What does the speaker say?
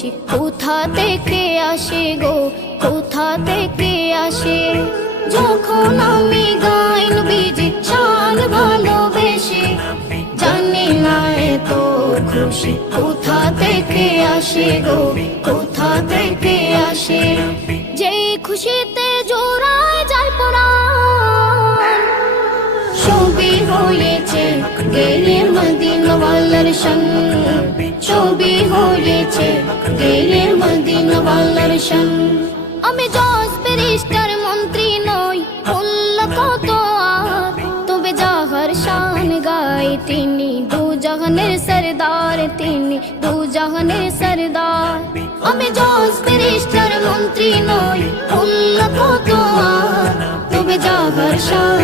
খুশি কোথা থেকে আসে গো, কোথা থেকে আসে? যখন আমি গাই নবীজি শান ভালোবেসে, জানি না এত খুশি কোথা থেকে আসে গো, কোথা থেকে আসে? যেই খুশিতে জোড়ায় যায় পরাণ, ছবি হয়েছে গেয়ে মদিনাওয়ালার শান, ছবি হয়েছে গেয়ে মদিনাওয়ালার শান। আমি জজ ব্যারিস্টার মন্ত্রী নই, মোল্লা কত আর, তবে যাহার শান গাই তিনি দু জাহানের সরদার, তিনি দু জাহানের সরদার। আমি জজ ব্যারিস্টার মন্ত্রী নই, মোল্লা কত আর, তবে যাহার শান